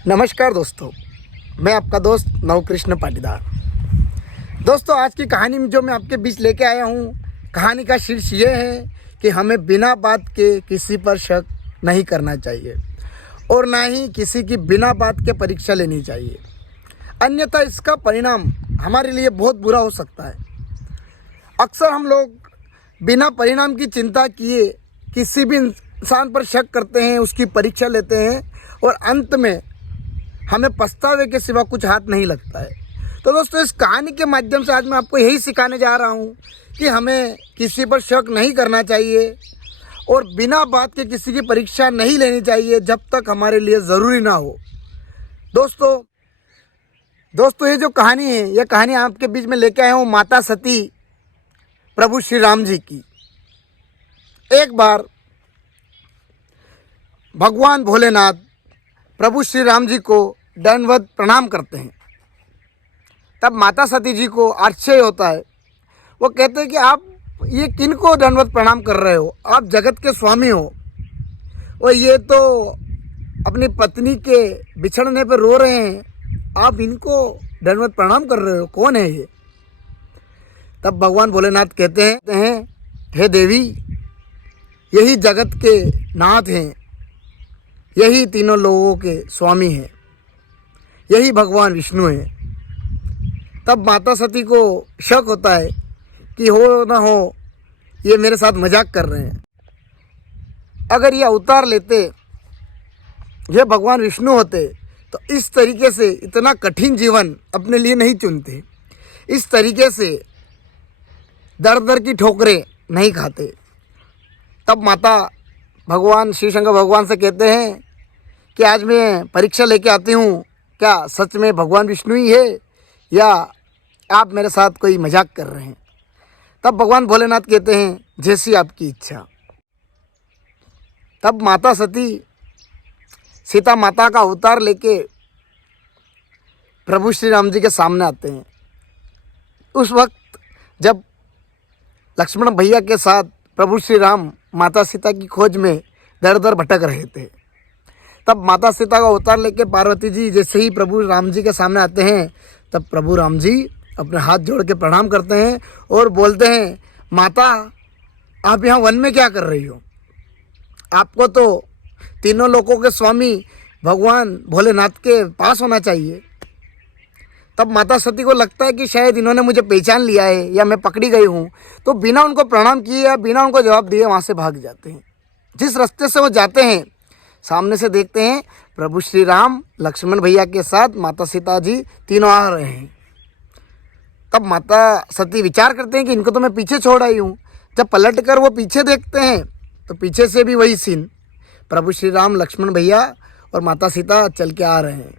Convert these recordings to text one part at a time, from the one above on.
नमस्कार दोस्तों, मैं आपका दोस्त नवकृष्ण पाटीदार। दोस्तों, आज की कहानी जो मैं आपके बीच लेके आया हूँ, कहानी का शीर्ष ये है कि हमें बिना बात के किसी पर शक नहीं करना चाहिए और ना ही किसी की बिना बात के परीक्षा लेनी चाहिए, अन्यथा इसका परिणाम हमारे लिए बहुत बुरा हो सकता है। अक्सर हम लोग बिना परिणाम की चिंता किए किसी भी इंसान पर शक करते हैं, उसकी परीक्षा लेते हैं और अंत में हमें पछतावे के सिवा कुछ हाथ नहीं लगता है। तो दोस्तों, इस कहानी के माध्यम से आज मैं आपको यही सिखाने जा रहा हूँ कि हमें किसी पर शक नहीं करना चाहिए और बिना बात के किसी की परीक्षा नहीं लेनी चाहिए जब तक हमारे लिए ज़रूरी ना हो। दोस्तों ये जो कहानी है, यह कहानी आपके बीच में लेके आया हूँ माता सती प्रभु श्री राम जी की। एक बार भगवान भोलेनाथ प्रभु श्री राम जी को दंडवत प्रणाम करते हैं। तब माता सती जी को आश्चर्य होता है। वो कहते हैं कि आप ये किन को दंडवत प्रणाम कर रहे हो? आप जगत के स्वामी हो और ये तो अपनी पत्नी के बिछड़ने पर रो रहे हैं, आप इनको दंडवत प्रणाम कर रहे हो? कौन है ये? तब भगवान भोलेनाथ कहते हैं, हे देवी, यही जगत के नाथ हैं, यही तीनों लोगों के स्वामी हैं, यही भगवान विष्णु हैं। तब माता सती को शक होता है कि हो ना हो ये मेरे साथ मजाक कर रहे हैं। अगर ये अवतार लेते, ये भगवान विष्णु होते तो इस तरीके से इतना कठिन जीवन अपने लिए नहीं चुनते, इस तरीके से दर दर की ठोकरें नहीं खाते। तब माता भगवान शिव शंकर भगवान से कहते हैं कि आज मैं परीक्षा लेके आती हूँ, क्या सच में भगवान विष्णु ही है या आप मेरे साथ कोई मजाक कर रहे हैं? तब भगवान भोलेनाथ कहते हैं, जैसी आपकी इच्छा। तब माता सती सीता माता का अवतार लेके प्रभु श्री राम जी के सामने आते हैं। उस वक्त जब लक्ष्मण भैया के साथ प्रभु श्री राम माता सीता की खोज में दर दर भटक रहे थे, तब माता सीता का अवतार लेके पार्वती जी जैसे ही प्रभु राम जी के सामने आते हैं, तब प्रभु राम जी अपने हाथ जोड़ के प्रणाम करते हैं और बोलते हैं, माता आप यहाँ वन में क्या कर रही हो? आपको तो तीनों लोकों के स्वामी भगवान भोलेनाथ के पास होना चाहिए। तब माता सती को लगता है कि शायद इन्होंने मुझे पहचान लिया है या मैं पकड़ी गई हूँ, तो बिना उनको प्रणाम किए या बिना उनको जवाब दिए वहाँ से भाग जाते हैं। जिस रास्ते से वो जाते हैं, सामने से देखते हैं प्रभु श्री राम लक्ष्मण भैया के साथ माता सीता जी तीनों आ रहे हैं। तब माता सती विचार करते हैं कि इनको तो मैं पीछे छोड़ आई हूँ। जब पलट कर वो पीछे देखते हैं तो पीछे से भी वही सीन, प्रभु श्री राम लक्ष्मण भैया और माता सीता चल के आ रहे हैं।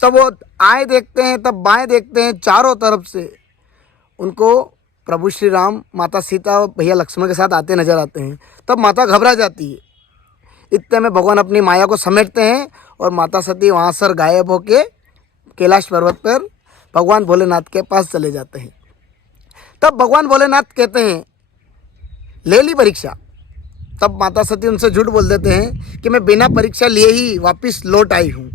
तब वो आए देखते हैं, तब बाएं देखते हैं, चारों तरफ से उनको प्रभु श्री राम माता सीता और भैया लक्ष्मण के साथ आते नजर आते हैं। तब माता घबरा जाती है। इतने में भगवान अपनी माया को समेटते हैं और माता सती वहाँ से गायब होके कैलाश पर्वत पर भगवान भोलेनाथ के पास चले जाते हैं। तब भगवान भोलेनाथ कहते हैं, ले ली परीक्षा? तब माता सती उनसे झूठ बोल देते हैं कि मैं बिना परीक्षा लिए ही वापस लौट आई हूँ।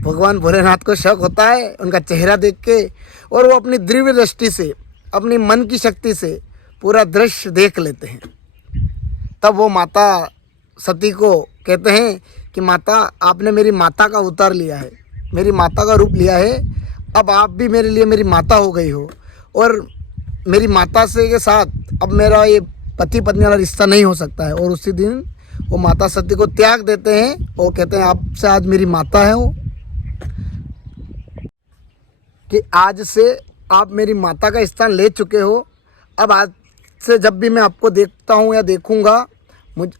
भगवान भोलेनाथ को शक होता है उनका चेहरा देख के, और वो अपनी दिव्य दृष्टि से, अपनी मन की शक्ति से पूरा दृश्य देख लेते हैं। तब वो माता सती को कहते हैं कि माता, आपने मेरी माता का अवतार लिया है, मेरी माता का रूप लिया है, अब आप भी मेरे लिए मेरी माता हो गई हो और मेरी माता से के साथ अब मेरा ये पति पत्नी वाला रिश्ता नहीं हो सकता है। और उसी दिन वो माता सती को त्याग देते हैं और कहते हैं, आपसे आज मेरी माता है वो, कि आज से आप मेरी माता का स्थान ले चुके हो। अब आज से जब भी मैं आपको देखता हूँ या देखूँगा,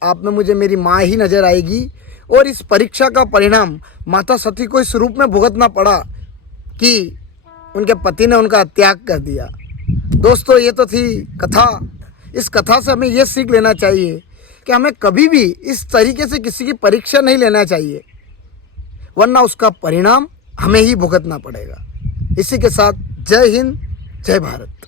आप में मुझे मेरी माँ ही नज़र आएगी। और इस परीक्षा का परिणाम माता सती को इस रूप में भुगतना पड़ा कि उनके पति ने उनका त्याग कर दिया। दोस्तों, ये तो थी कथा। इस कथा से हमें ये सीख लेना चाहिए कि हमें कभी भी इस तरीके से किसी की परीक्षा नहीं लेना चाहिए, वरना उसका परिणाम हमें ही भुगतना पड़ेगा। इसी के साथ जय हिंद, जय भारत।